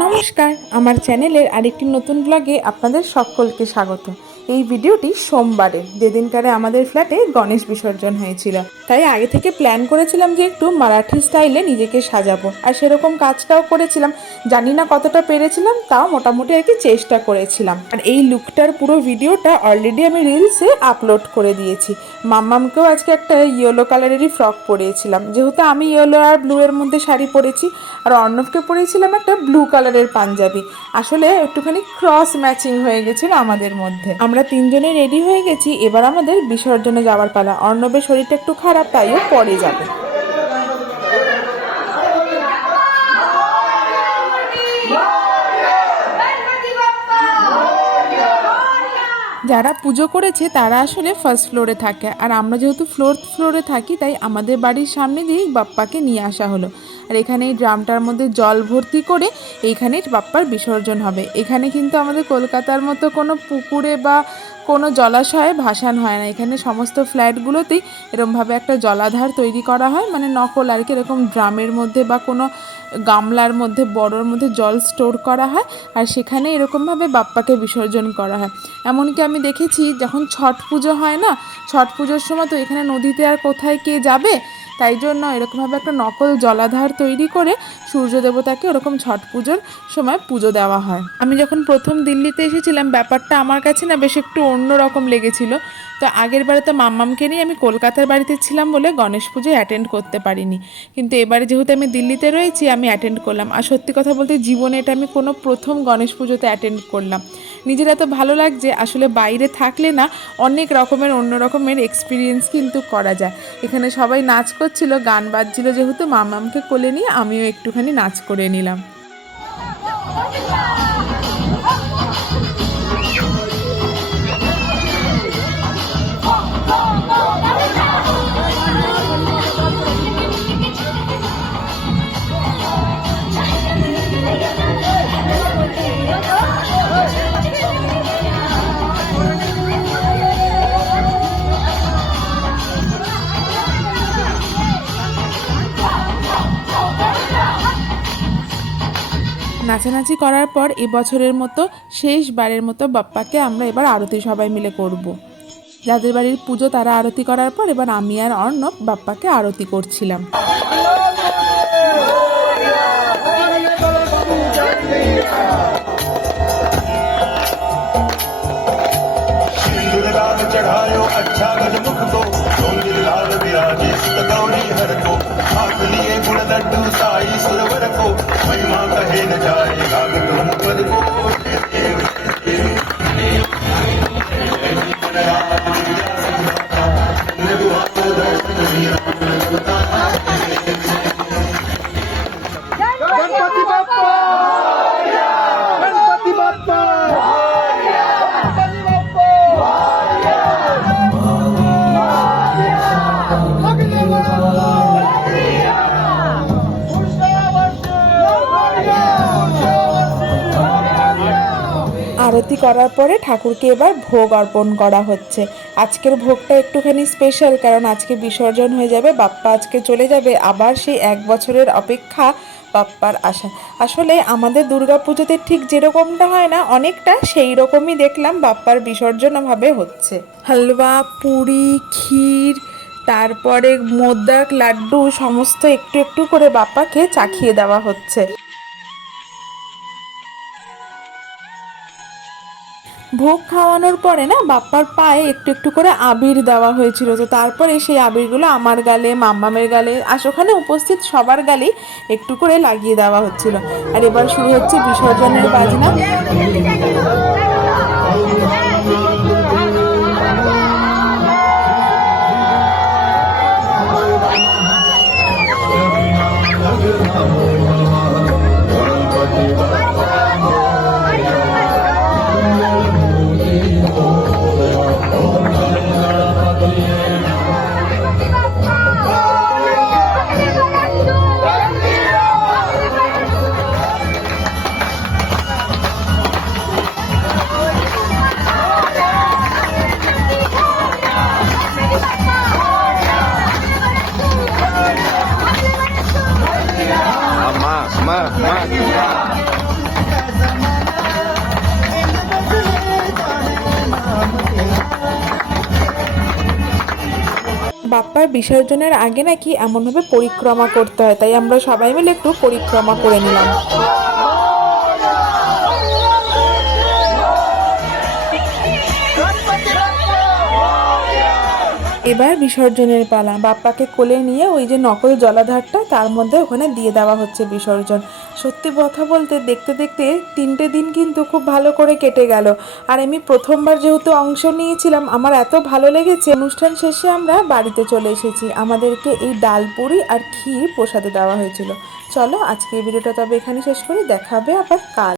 নমস্কার আমার চ্যানেলের আরেকটি নতুন ব্লগে আপনাদের সকলকে স্বাগত। এই ভিডিওটি সোমবারে, যেদিনকারে আমাদের ফ্ল্যাটে গণেশ বিসর্জন হয়েছিল। তাই আগে থেকে প্ল্যান করেছিলাম যে একটু মারাঠি স্টাইলে নিজেকে সাজাবো। আর সেরকম কাজটাও করেছিলাম। জানি না কতটা পেরেছিলাম, তাও মোটামুটি আর কি চেষ্টা করেছিলাম। আর এই লুকটার পুরো ভিডিওটা অলরেডি আমি রিলসে আপলোড করে দিয়েছি। মাম্মামকেও আজকে একটা ইয়েলো কালারেরই ফ্রক পরিয়েছিলাম। যেহেতু আমি ইয়েলো আর ব্লু এর মধ্যে শাড়ি পরেছি, আর অর্ণবকে পরিয়েছিলাম একটা ব্লু কালারের পাঞ্জাবি। আসলে একটুখানি ক্রস ম্যাচিং হয়ে গেছিল আমাদের মধ্যে। আমরা তিনজনে রেডি হয়ে গেছি, এবার আমাদের বিসর্জনে যাওয়ার পালা। অর্ণবের শরীরটা একটু খারাপ তাইও পরে যাবে। যারা পুজো করেছে, তারা আসলে ফার্স্ট ফ্লোরে থাকে। আর আমরা যেহেতু ফ্লোর ফ্লোরে থাকি, তাই আমাদের বাড়ির সামনে দিয়েই বাপ্পাকে নিয়ে আসা হলো। আর এখানে এই ড্রামটার মধ্যে জল ভর্তি করে এইখানে বাপ্পার বিসর্জন হবে। এখানে কিন্তু আমাদের কলকাতার মতো কোনো পুকুরে বা কোনো জলাশয়ে ভাসান হয় না। এখানে সমস্ত ফ্ল্যাটগুলোতেই এরমভাবে একটা জলাধার তৈরি করা হয়। মানে নকল আর কি, এরকম ড্রামের মধ্যে বা কোনো গামলার মধ্যে, বড়োর মধ্যে জল স্টোর করা হয় আর সেখানে এরকমভাবে বাপ্পাকে বিসর্জন করা হয়। এমনকি আমি দেখেছি যখন ছট পুজো হয় না, ছট পুজোর সময় তো এখানে নদীতে আর কোথায় কে যাবে? তাই জন্য এরকমভাবে একটা নকল জলাধার তৈরি করে সূর্য দেবতাকে ওরকম ছট পুজোর সময় পুজো দেওয়া হয়। আমি যখন প্রথম দিল্লিতে এসেছিলাম, ব্যাপারটা আমার কাছে না বেশ একটু অন্য রকম লেগেছিল। তো আগের বারে তো মাম্মামকে নিয়ে আমি কলকাতার বাড়িতে ছিলাম বলে গণেশ পুজোয় অ্যাটেন্ড করতে পারিনি। কিন্তু এবারে যেহেতু আমি দিল্লিতে রয়েছি, আমি অ্যাটেন্ড করলাম। আর সত্যি কথা বলতে জীবনে এটা আমি কোনো প্রথম গণেশ পুজোতে অ্যাটেন্ড করলাম। নিজের এত ভালো লাগছে, আসলে বাইরে থাকলে না অনেক রকমের অন্য রকমের এক্সপিরিয়েন্স কিন্তু করা যায়। এখানে সবাই নাচ করছিল গান বাজছিল যেহেতু মামামকে কোলে নিয়ে আমিও একটুখানি নাচ করে নিলাম। নাচানাচি করার পর এবছরের মতো শেষবারের মতো বাপ্পাকে আমরা এবার আরতি সবাই মিলে করব। যাদের বাড়ির পুজো তারা আরতি করার পর এবার আমি আর অর্ণব বাপ্পাকে আরতি করছিলাম सिंदूर लाल चढ़ायो अच्छा गजमुख को सोंदिल लाल विराजे सुत गौरी हर को हाथ लिए गुण लड्डू साई सुरवर को महिमा कहे न जाए আরতি করার পরে ঠাকুরকে এবার ভোগ অর্পণ করা হচ্ছে। আজকের ভোগটা একটুখানি স্পেশাল কারণ আজকে বিসর্জন হয়ে যাবে, বাপ্পা আজকে চলে যাবে। আবার সেই এক বছরের অপেক্ষা বাপ্পার আশা। আসলে আমাদের দুর্গাপুজোতে ঠিক যেরকমটা হয় না, অনেকটা সেই রকমই দেখলাম বাপ্পার বিসর্জনভাবে হচ্ছে। হালুয়া, পুরি, ক্ষীর, তারপরে মোদক, লাড্ডু, সমস্ত একটু একটু করে বাপ্পাকে চাখিয়ে দেওয়া হচ্ছে। ভোগ খাওয়ানোর পরে না বাপ্পার পায়ে একটু একটু করে আবির দেওয়া হয়েছিল। তো তারপরে সেই আবিরগুলো আমার গালে, মাম্মামের গালে, আর ওখানে উপস্থিত সবার গালেই একটু করে লাগিয়ে দেওয়া হচ্ছিল। আর এবার শুরু হচ্ছে বিসর্জনের বাজনা। বাপ্পার বিসর্জনের আগে নাকি এমনভাবে পরিক্রমা করতে হয়? তাই আমরা সবাই মিলে একটু পরিক্রমা করে নিলাম। এবার বিসর্জনের পালা। বাপ্পাকে কোলে নিয়ে ওই যে নকল জলাধারটা তার মধ্যে ওখানে দিয়ে দেওয়া হচ্ছে বিসর্জন। সত্যি কথা বলতে দেখতে দেখতে তিনটে দিন কিন্তু খুব ভালো করে কেটে গেল। আর আমি প্রথমবার যেহেতু অংশ নিয়েছিলাম, আমার এত ভালো লেগেছে। অনুষ্ঠান শেষে আমরা বাড়িতে চলে এসেছি। আমাদেরকে এই ডাল পুরি আর ক্ষীর প্রসাদে দেওয়া হয়েছিল। চলো আজকে এই ভিডিওটা তবে এখানে শেষ করি। দেখাবে আবার কাল।